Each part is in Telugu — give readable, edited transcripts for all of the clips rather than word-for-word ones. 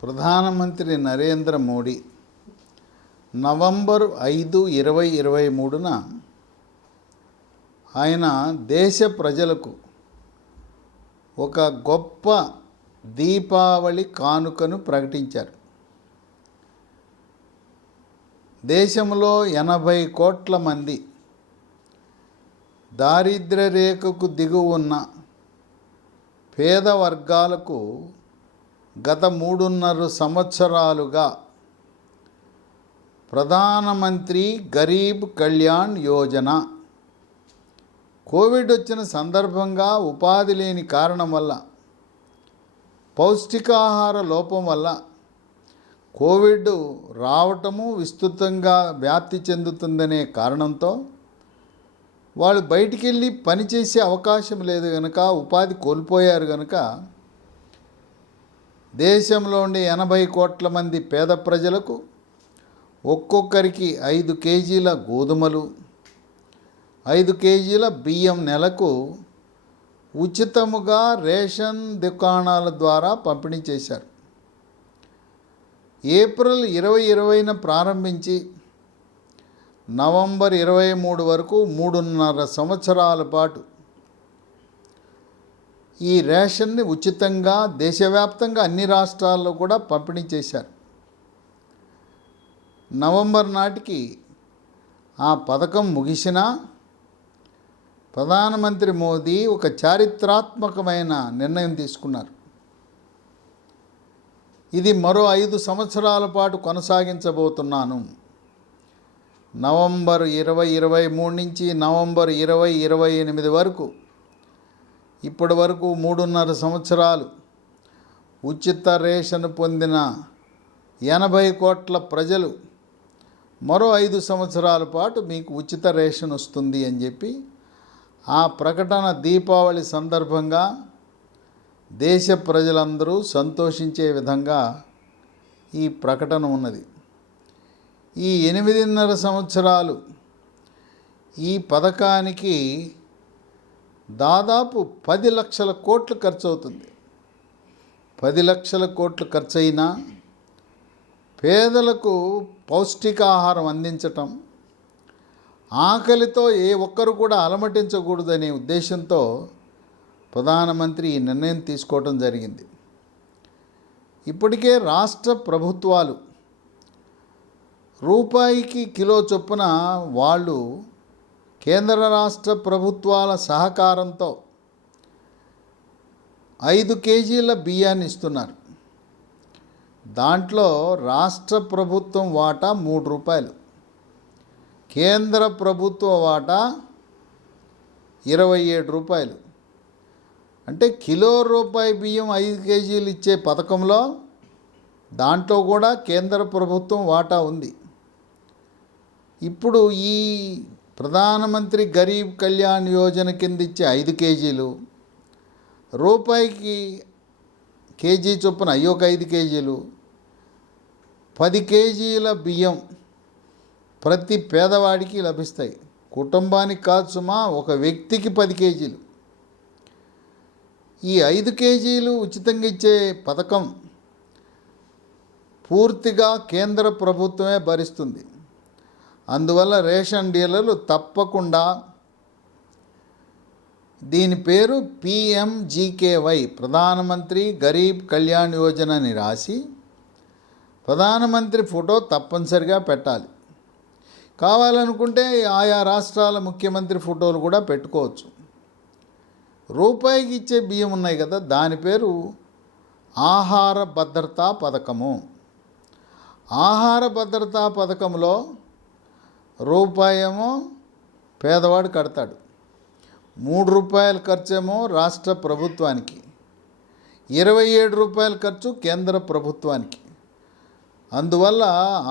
ప్రధానమంత్రి నరేంద్ర మోడీ నవంబర్ 5, 2023న ఆయన దేశ ప్రజలకు ఒక గొప్ప దీపావళి కానుకను ప్రకటించారు. దేశంలో 80 కోట్ల మంది దారిద్ర్య రేఖకు దిగువ ఉన్న పేద వర్గాలకు గత 3.5 సంవత్సరాలుగా ప్రధానమంత్రి గరీబ్ కళ్యాణ్ యోజన కోవిడ్ వచ్చిన సందర్భంగా ఉపాధి లేని కారణం వల్ల, పౌష్టికాహార లోపం వల్ల కోవిడ్ రావటము విస్తృతంగా వ్యాప్తి చెందుతుందనే కారణంతో వాళ్ళు బయటికి వెళ్ళి పనిచేసే అవకాశం లేదు కనుక, ఉపాధి కోల్పోయారు కనుక దేశంలో ఉండే 80 కోట్ల మంది పేద ప్రజలకు ఒక్కొక్కరికి 5 కేజీల గోధుమలు, 5 కేజీల బియ్యం నెలకు ఉచితముగా రేషన్ దుకాణాల ద్వారా పంపిణీ చేశారు. ఏప్రిల్ 2020న ప్రారంభించి నవంబర్ 23 వరకు 3.5 సంవత్సరాల పాటు ఈ రేషన్ని ఉచితంగా దేశవ్యాప్తంగా అన్ని రాష్ట్రాల్లో కూడా పంపిణీ చేశారు. నవంబర్ నాటికి ఆ పథకం ముగిసినా ప్రధానమంత్రి మోదీ ఒక చారిత్రాత్మకమైన నిర్ణయం తీసుకున్నారు. ఇది మరో 5 సంవత్సరాల పాటు కొనసాగించబోతున్నాను. నవంబర్ 2023 నుంచి నవంబర్ 2028 వరకు, ఇప్పటి వరకు 3.5 సంవత్సరాలు ఉచిత రేషన్ పొందిన 80 కోట్ల ప్రజలు మరో 5 సంవత్సరాల పాటు మీకు ఉచిత రేషన్ వస్తుంది అని చెప్పి ఆ ప్రకటన దీపావళి సందర్భంగా దేశ ప్రజలందరూ సంతోషించే విధంగా ఈ ప్రకటన ఉన్నది. ఈ 8.5 సంవత్సరాలు ఈ పథకానికి దాదాపు 10 లక్షల కోట్లు ఖర్చు అవుతుంది. 10 లక్షల కోట్లు ఖర్చు అయినా పేదలకు పౌష్టికాహారం అందించటం, ఆకలితో ఏ ఒక్కరు కూడా అలమటించకూడదనే ఉద్దేశంతో ప్రధానమంత్రి ఈ నిర్ణయం తీసుకోవటం జరిగింది. ఇప్పటికే రాష్ట్ర ప్రభుత్వాలు రూపాయికి కిలో చొప్పున వాళ్ళు కేంద్ర రాష్ట్ర ప్రభుత్వాల సహకారంతో 5 కేజీల బియ్యాన్ని ఇస్తున్నారు. దాంట్లో రాష్ట్ర ప్రభుత్వం వాటా 3 రూపాయలు, కేంద్ర ప్రభుత్వ వాటా 27 రూపాయలు. అంటే కిలో రూపాయి బియ్యం 5 కేజీలు ఇచ్చే పథకంలో దాంట్లో కూడా కేంద్ర ప్రభుత్వం వాటా ఉంది. ఇప్పుడు ఈ ప్రధానమంత్రి గరీబ్ కళ్యాణ్ యోజన కింద ఇచ్చే 5 కేజీలు, రూపాయికి కేజీ చొప్పున అయ్యొక 5 కేజీలు, 10 కేజీల బియ్యం ప్రతి పేదవాడికి లభిస్తాయి. కుటుంబానికి కాదు సుమా, ఒక వ్యక్తికి 10 కేజీలు. ఈ 5 కేజీలు ఉచితంగా ఇచ్చే పథకం పూర్తిగా కేంద్ర ప్రభుత్వమే భరిస్తుంది. అందువల్ల రేషన్ డీలర్లు తప్పకుండా దీని పేరు PMGKY, ప్రధానమంత్రి గరీబ్ కళ్యాణ్ యోజన అని రాసి ప్రధానమంత్రి ఫోటో తప్పనిసరిగా పెట్టాలి. కావాలనుకుంటే ఆయా రాష్ట్రాల ముఖ్యమంత్రి ఫోటోలు కూడా పెట్టుకోవచ్చు. రూపాయికి ఇచ్చే బియ్యం ఉన్నాయి కదా, దాని పేరు ఆహార భద్రతా పథకము. ఆహార భద్రతా పథకంలో రూపాయేమో పేదవాడు కడతాడు, 3 రూపాయల ఖర్చేమో రాష్ట్ర ప్రభుత్వానికి, 27 రూపాయల ఖర్చు కేంద్ర ప్రభుత్వానికి. అందువల్ల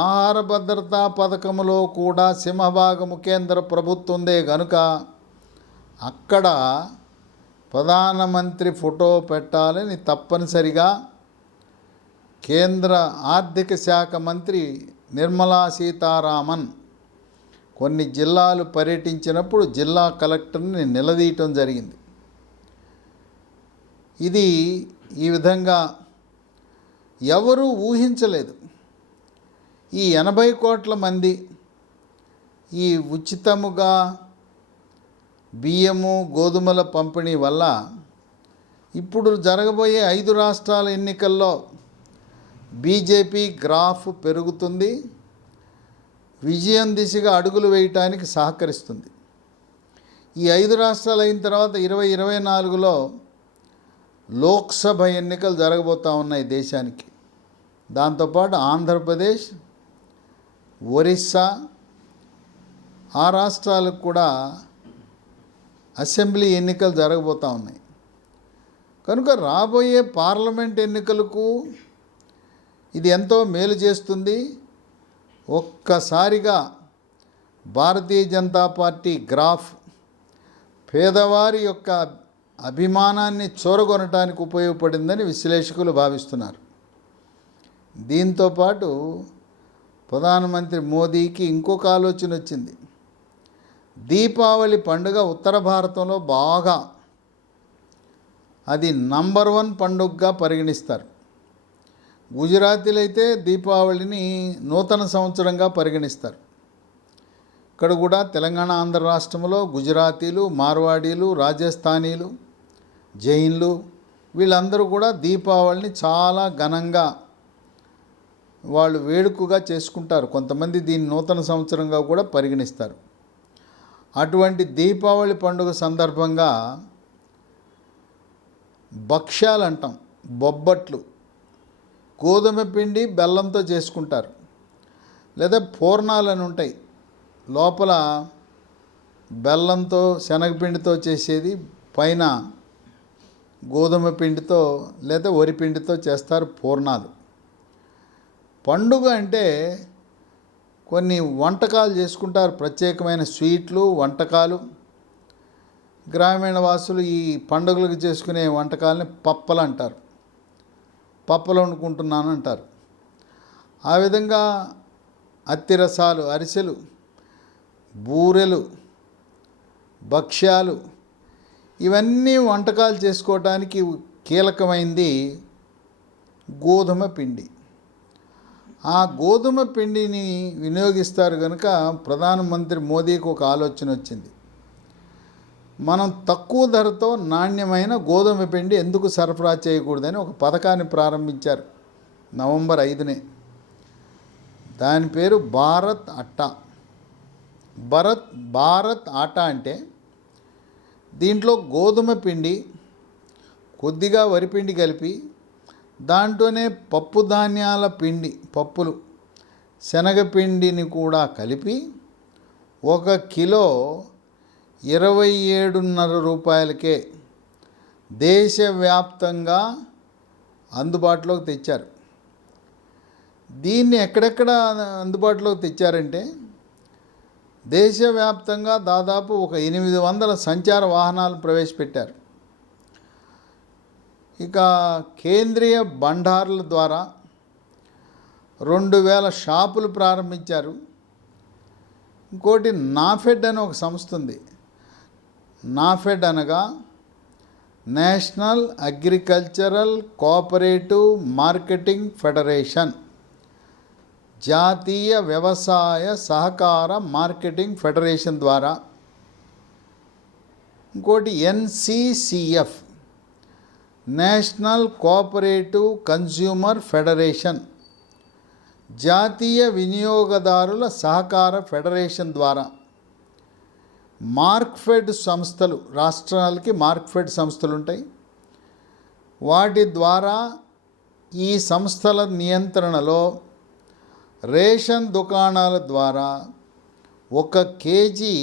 ఆహార భద్రతా పథకంలో కూడా సింహభాగము కేంద్ర ప్రభుత్వందే గనుక అక్కడ ప్రధానమంత్రి ఫోటో పెట్టాలని తప్పనిసరిగా కేంద్ర ఆర్థిక శాఖ మంత్రి నిర్మలా సీతారామన్ కొన్ని జిల్లాలు పర్యటించినప్పుడు జిల్లా కలెక్టర్ని నిలదీయటం జరిగింది. ఇది ఈ విధంగా ఎవరూ ఊహించలేదు. ఈ 80 కోట్ల మంది ఈ ఉచితముగా బియ్యము గోధుమల పంపిణీ వల్ల ఇప్పుడు జరగబోయే 5 రాష్ట్రాల ఎన్నికల్లో బీజేపీ గ్రాఫ్ పెరుగుతుంది, విజయం దిశగా అడుగులు వేయటానికి సహకరిస్తుంది. ఈ 5 రాష్ట్రాలు అయిన తర్వాత 2024లో లోక్సభ ఎన్నికలు జరగబోతూ ఉన్నాయి దేశానికి. దాంతోపాటు ఆంధ్రప్రదేశ్, ఒరిస్సా ఆ రాష్ట్రాలకు కూడా అసెంబ్లీ ఎన్నికలు జరగబోతూ ఉన్నాయి. కనుక రాబోయే పార్లమెంట్ ఎన్నికలకు ఇది ఎంతో మేలు చేస్తుంది. ఒక్కసారిగా భారతీయ జనతా పార్టీ గ్రాఫ్ పేదవారి యొక్క అభిమానాన్ని చూరగొనటానికి ఉపయోగపడిందని విశ్లేషకులు భావిస్తున్నారు. దీంతోపాటు ప్రధానమంత్రి మోదీకి ఇంకొక ఆలోచన వచ్చింది. దీపావళి పండుగ ఉత్తర భారతంలో బాగా అది నంబర్ 1 పండుగగా పరిగణిస్తారు. గుజరాతీలు అయితే దీపావళిని నూతన సంవత్సరంగా పరిగణిస్తారు. ఇక్కడ కూడా తెలంగాణ ఆంధ్ర రాష్ట్రంలో గుజరాతీలు, మార్వాడీలు, రాజస్థానీలు, జైన్లు వీళ్ళందరూ కూడా దీపావళిని చాలా ఘనంగా వాళ్ళు వేడుకగా చేసుకుంటారు. కొంతమంది దీన్ని నూతన సంవత్సరంగా కూడా పరిగణిస్తారు. అటువంటి దీపావళి పండుగ సందర్భంగా భక్ష్యాలు అంటాం, బొబ్బట్లు, గోధుమ పిండి బెల్లంతో చేసుకుంటారు. లేదా పూర్ణాలు అని ఉంటాయి, లోపల బెల్లంతో శనగపిండితో చేసేది, పైన గోధుమ పిండితో లేదా వరి పిండితో చేస్తారు పూర్ణాలు. పండుగ అంటే కొన్ని వంటకాలు చేసుకుంటారు, ప్రత్యేకమైన స్వీట్లు, వంటకాలు. గ్రామీణ వాసులు ఈ పండుగలకు చేసుకునే వంటకాలని పప్పలు అంటారు. పప్పలు వండుకుంటున్నాను అంటారు. ఆ విధంగా అత్తిరసాలు, అరిసెలు, బూరెలు, భక్ష్యాలు ఇవన్నీ వంటకాలు చేసుకోవటానికి కీలకమైంది గోధుమ పిండి. ఆ గోధుమ పిండిని వినియోగిస్తారు కనుక ప్రధానమంత్రి మోదీకి ఒక ఆలోచన వచ్చింది. మనం తక్కువ ధరతో నాణ్యమైన గోధుమ పిండి ఎందుకు సరఫరా చేయకూడదని ఒక పథకాన్ని ప్రారంభించారు నవంబర్ 5నే. దాని పేరు భారత్ అట్టా. భారత్ ఆటా అంటే దీంట్లో గోధుమ పిండి, కొద్దిగా వరిపిండి కలిపి దాంట్లోనే పప్పు ధాన్యాల పిండి, పప్పులు, శనగపిండిని కూడా కలిపి 1 కిలో 27.5 రూపాయలకే దేశవ్యాప్తంగా అందుబాటులోకి తెచ్చారు. దీన్ని ఎక్కడెక్కడ అందుబాటులోకి తెచ్చారంటే దేశవ్యాప్తంగా దాదాపు ఒక 800 సంచార వాహనాలు ప్రవేశపెట్టారు. ఇక కేంద్రీయ బండార్ల ద్వారా 2000 షాపులు ప్రారంభించారు. ఇంకోటి నాఫెడ్ అని ఒక సంస్థ ఉంది. నాఫెడ్ అనగా national agricultural cooperative marketing federation, జాతీయ వ్యవసాయ సహకార మార్కెటింగ్ ఫెడరేషన్ ద్వారా. ఇంకోటి NCCF, national cooperative consumer federation, జాతీయ వినియోగదారుల సహకార ఫెడరేషన్ ద్వారా. మార్క్ఫెడ్ సంస్థలు, రాష్ట్రాలకి మార్క్ఫెడ్ సంస్థలు ఉంటాయి. వాటి ద్వారా ఈ సంస్థల నియంత్రణలో రేషన్ దుకాణాల ద్వారా 1 కేజీ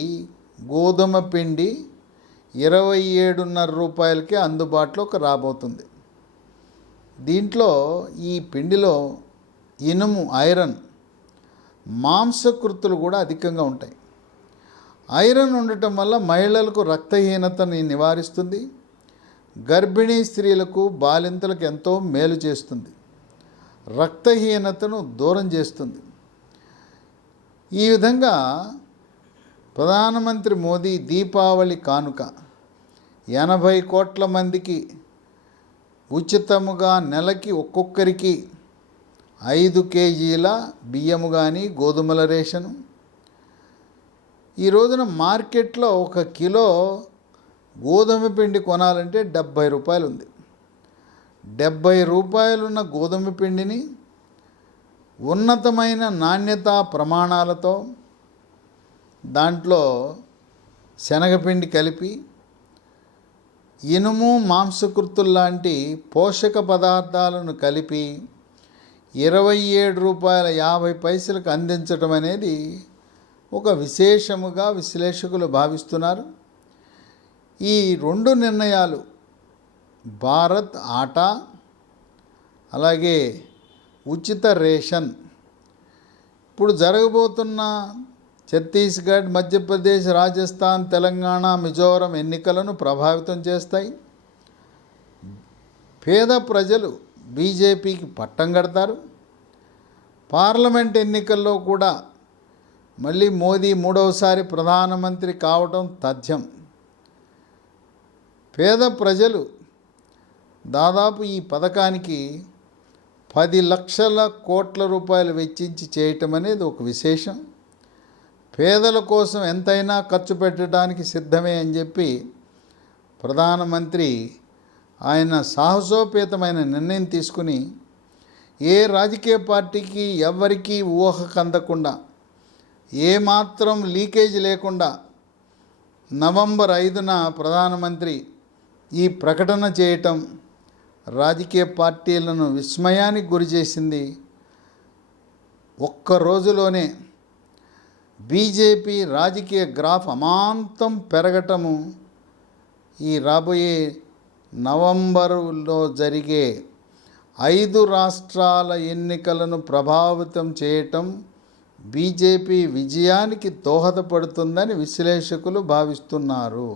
గోధుమ పిండి 27.5 రూపాయలకే అందుబాటులోకి రాబోతుంది. దీంట్లో ఈ పిండిలో ఇనుము, ఐరన్, మాంసకృతులు కూడా అధికంగా ఉంటాయి. ఐరన్ ఉండటం వల్ల మహిళలకు రక్తహీనతని నివారిస్తుంది, గర్భిణీ స్త్రీలకు, బాలింతలకు ఎంతో మేలు చేస్తుంది, రక్తహీనతను దూరం చేస్తుంది. ఈ విధంగా ప్రధానమంత్రి మోదీ దీపావళి కానుక 80 కోట్ల మందికి ఉచితముగా నెలకి ఒక్కొక్కరికి 5 కేజీల బియ్యము కానీ గోధుమల రేషను. ఈ రోజున మార్కెట్లో 1 కిలో గోధుమ పిండి కొనాలంటే 70 రూపాయలు ఉంది. 70 రూపాయలున్న గోధుమ పిండిని ఉన్నతమైన నాణ్యతా ప్రమాణాలతో దాంట్లో శనగపిండి కలిపి ఇనుము మాంసకృతుల్లాంటి పోషక పదార్థాలను కలిపి 27.50 అందించడం అనేది ఒక విశేషముగా విశ్లేషకులు భావిస్తున్నారు. ఈ 2 నిర్ణయాలు భారత్ ఆటా అలాగే ఉచిత రేషన్ ఇప్పుడు జరగబోతున్న ఛత్తీస్గఢ్, మధ్యప్రదేశ్, రాజస్థాన్, తెలంగాణ, మిజోరం ఎన్నికలను ప్రభావితం చేస్తాయి. పేద ప్రజలు బీజేపీకి పట్టం కడతారు. పార్లమెంట్ ఎన్నికల్లో కూడా మళ్ళీ మోదీ 3వసారి ప్రధానమంత్రి కావటం తథ్యం. పేద ప్రజలు దాదాపు ఈ పథకానికి 10 లక్షల కోట్ల రూపాయలు వెచ్చించి చేయటం అనేది ఒక విశేషం. పేదల కోసం ఎంతైనా ఖర్చు పెట్టడానికి సిద్ధమే అని చెప్పి ప్రధానమంత్రి ఆయన సాహసోపేతమైన నిర్ణయం తీసుకుని ఏ రాజకీయ పార్టీకి ఎవ్వరికీ ఊహకు అందకుండా ఏమాత్రం లీకేజ్ లేకుండా నవంబర్ 5న ప్రధానమంత్రి ఈ ప్రకటన చేయటం రాజకీయ పార్టీలను విస్మయానికి గురి చేసింది. ఒక్క రోజులోనే బీజేపీ రాజకీయ గ్రాఫ్ అమాంతం పెరగటము ఈ రాబోయే నవంబరులో జరిగే 5 రాష్ట్రాల ఎన్నికలను ప్రభావితం చేయటం బీజేపీ విజయానికి దోహదపడుతుందని విశ్లేషకులు భావిస్తున్నారు.